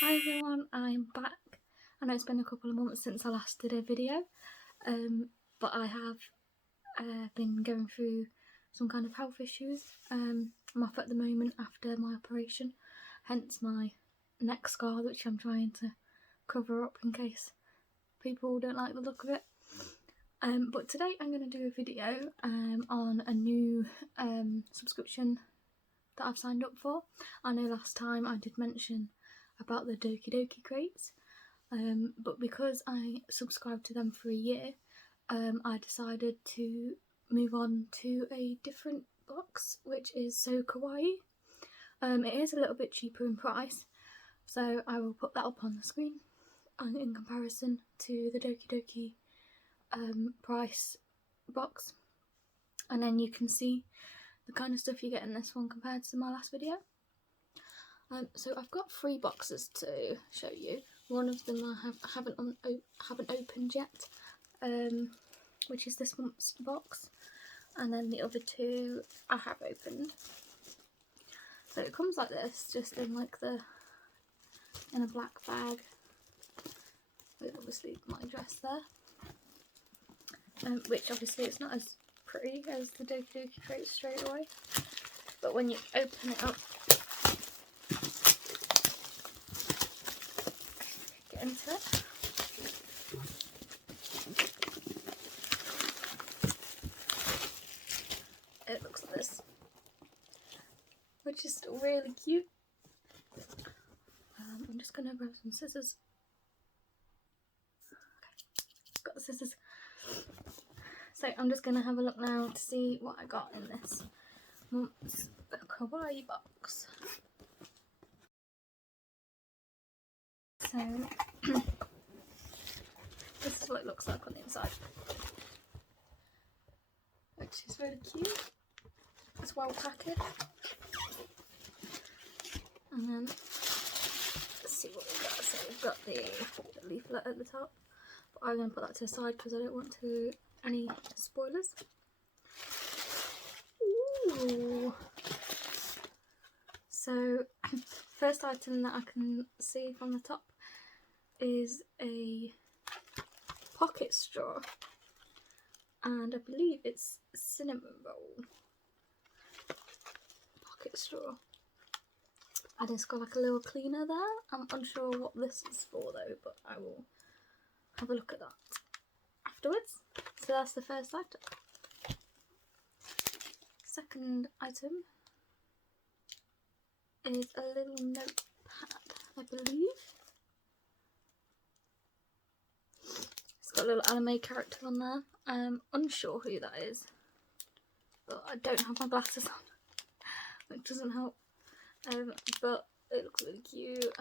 Hi everyone, I'm back. I know it's been a couple of months since I last did a video, but I have been going through some kind of health issues. I'm off at the moment after my operation, hence my neck scar, which I'm trying to cover up in case people don't like the look of it. But today I'm going to do a video on a new subscription that I've signed up for. I know last time I did mention about the Doki Doki crates, but because I subscribed to them for a year, I decided to move on to a different box, which is SoKawaii. It is a little bit cheaper in price, so I will put that up on the screen in comparison to the Doki Doki price box, and then you can see the kind of stuff you get in this one compared to my last video. So I've got 3 boxes to show you. One of them I haven't opened yet, which is this month's box, and then the other 2 I have opened. So it comes like this, just in in a black bag, with obviously my address there, which obviously it's not as pretty as the Doki Doki crate straight away, but when you open it up, get into it. It looks like this, which is still really cute. I'm just gonna grab some scissors. Okay, got the scissors. So I'm just gonna have a look now to see what I got in this month's Kawaii box. So this is what it looks like on the inside, which is really cute. It's well packaged. And then let's see what we've got. So we've got the leaflet at the top, but I'm going to put that to the side because I don't want any spoilers. Ooh. So first item that I can see from the top is a pocket straw, and I believe it's cinnamon roll pocket straw. And it's got like a little cleaner there. I'm unsure what this is for though, but I will have a look at that afterwards. So that's the first item. Second item is a little notepad, I believe. It's got a little anime character on there. I'm unsure who that is, but I don't have my glasses on, which doesn't help. But it looks really cute.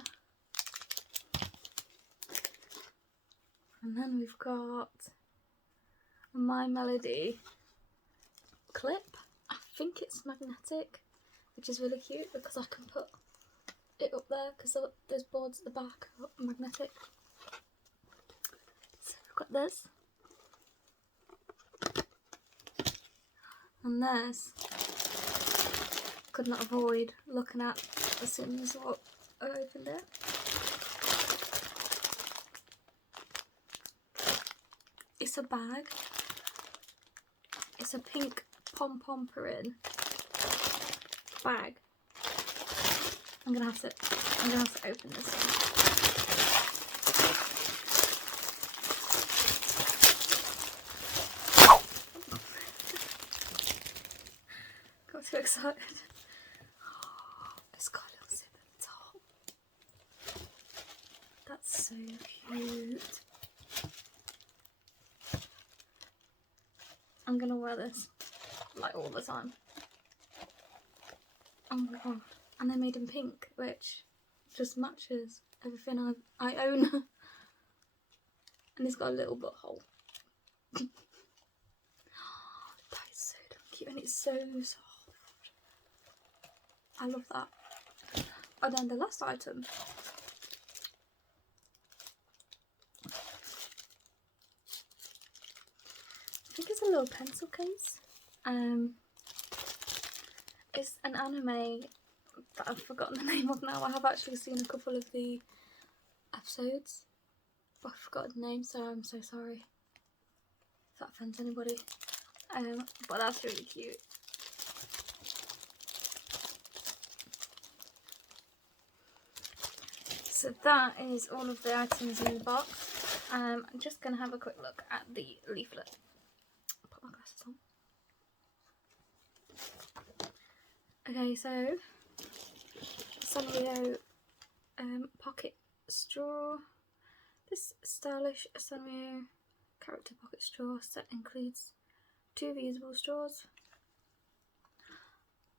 And then we've got a My Melody clip. I think it's magnetic, which is really cute because I can put it up there because those boards at the back are magnetic. So we've got this. And there's, could not avoid looking at as soon as I opened it. It's a bag. It's a pink pom-pom print bag. I'm gonna have to open this one. Got too excited. It's got a little zip at the top. That's so cute. I'm gonna wear this like all the time. Oh my god. And they're made in pink, which just matches everything I own. And it's got a little butthole. That is so damn cute, and it's so soft. I love that. And then the last item I think it's a little pencil case. It's an anime that I've forgotten the name of now. I have actually seen a couple of the episodes. Oh, I forgot the name, so I'm so sorry if that offends anybody. But that's really cute. So that is all of the items in the box. I'm just going to have a quick look at the leaflet. Put my glasses on. Okay, so Sanrio pocket straw. This stylish Sanrio character pocket straw set includes 2 reusable straws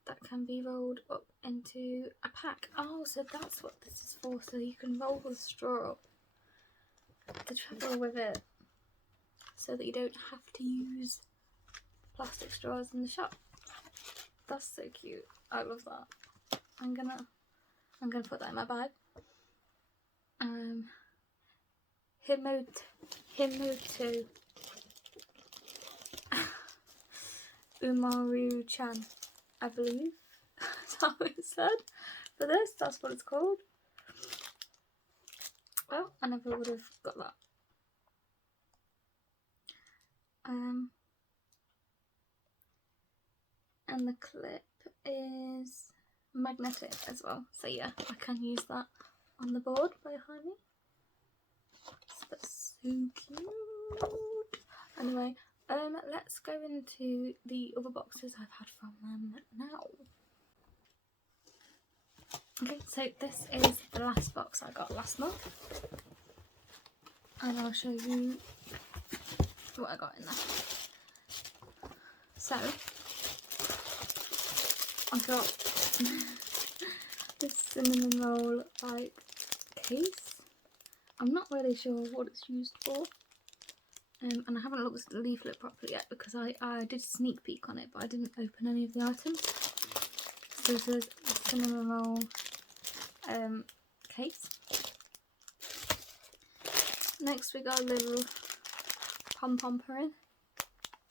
that can be rolled up into a pack. Oh, so that's what this is for, so you can roll the straw up to travel with it, so that you don't have to use plastic straws in the shop. That's so cute. I love that. I'm gonna put that in my bag. Himoto Umaru-chan, I believe. That's how it said. For this, that's what it's called. Well, I never would have got that. And the clip is magnetic as well. So yeah, I can use that on the board behind me. So that's so cute. Anyway, let's go into the other boxes I've had from them now. Okay, so this is the last box I got last month, and I'll show you what I got in there. So I got this cinnamon roll like case. I'm not really sure what it's used for, and I haven't looked at the leaflet properly yet because I did a sneak peek on it, but I didn't open any of the items. So this is the cinnamon roll case. Next we got a little pom-pom purin,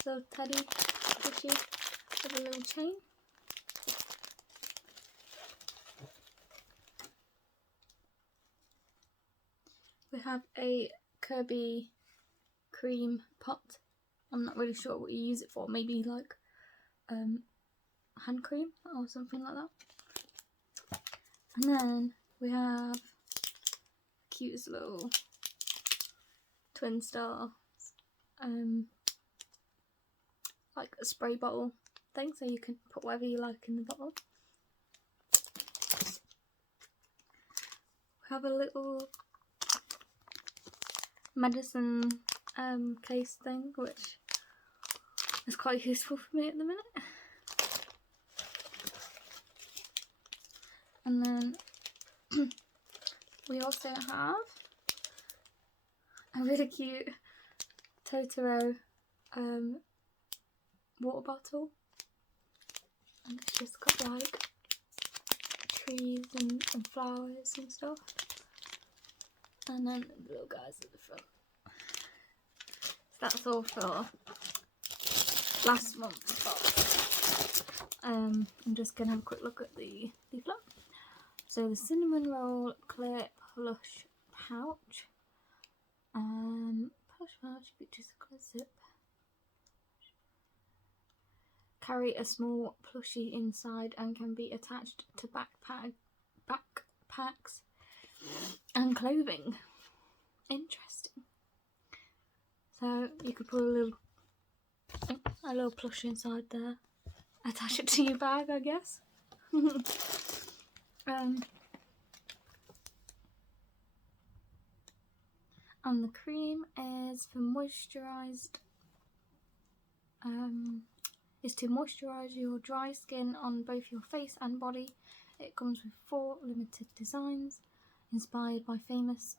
little teddy fishy with a little chain. We have a Kirby cream pot. I'm not really sure what you use it for. Maybe like hand cream or something like that. And then we have cutest little twin star, like a spray bottle thing, so you can put whatever you like in the bottle. We have a little medicine case thing, which is quite useful for me at the minute. And then we also have a really cute Totoro water bottle, and it's just got like trees and flowers and stuff, and then the little guys at the front. So that's all for last month's box. I'm just going to have a quick look at the leaflet. So the cinnamon roll clear plush pouch. Plush pouch features a clear zip. Carry a small plushie inside and can be attached to backpacks and clothing. Interesting. So you could put a little plushie inside there, attach it to your bag, I guess. And the cream is for moisturised. Is to moisturise your dry skin on both your face and body. It comes with 4 limited designs inspired by famous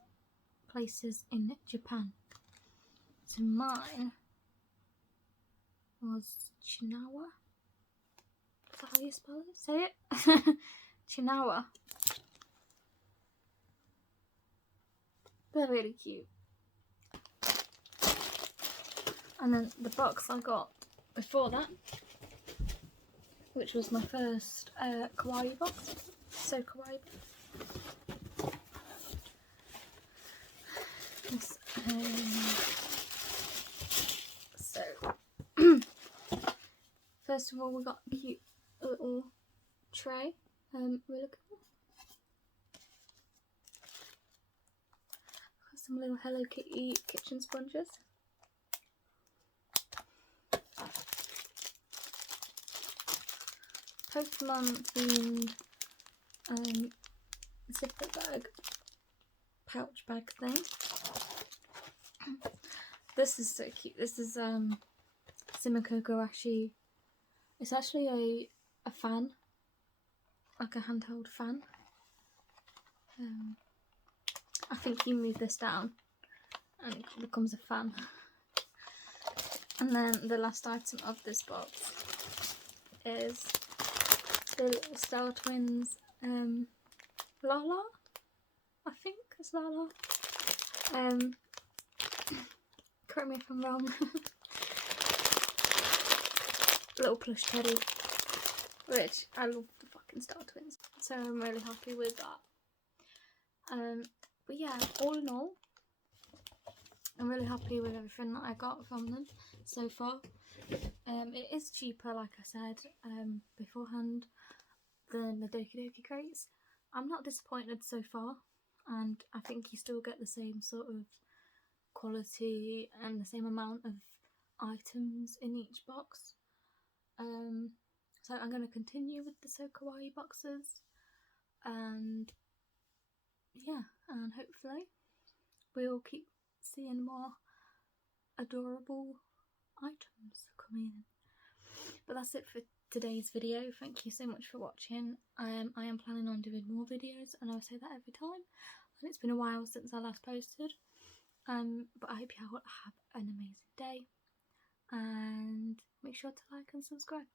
places in Japan. So mine was Chinawa. Is that how you spell it? Say it. Chinawa. They're really cute. And then the box I got before that, which was my first kawaii box, SoKawaii. So first of all, we got a cute little tray. Really cool. Got some little Hello Kitty kitchen sponges. Pokemon themed zipper bag, pouch bag thing. This is so cute. This is Simiko Garashi. It's actually a fan, like a handheld fan. I think you move this down and it becomes a fan. And then the last item of this box is the little Star Twins Lala. I think it's Lala. Correct me if I'm wrong. Little plush teddy, which I love the fucking Star Twins, so I'm really happy with that. But yeah, all in all, I'm really happy with everything that I got from them so far. It is cheaper, like I said beforehand, than the Doki Doki crates. I'm not disappointed so far, and I think you still get the same sort of quality and the same amount of items in each box. So I'm going to continue with the SoKawaii boxes, and yeah, and hopefully we'll keep seeing more adorable items coming in. But that's it for today's video. Thank you so much for watching. I am planning on doing more videos, and I'll say that every time, and it's been a while since I last posted. But I hope you all have an amazing day, and make sure to like and subscribe.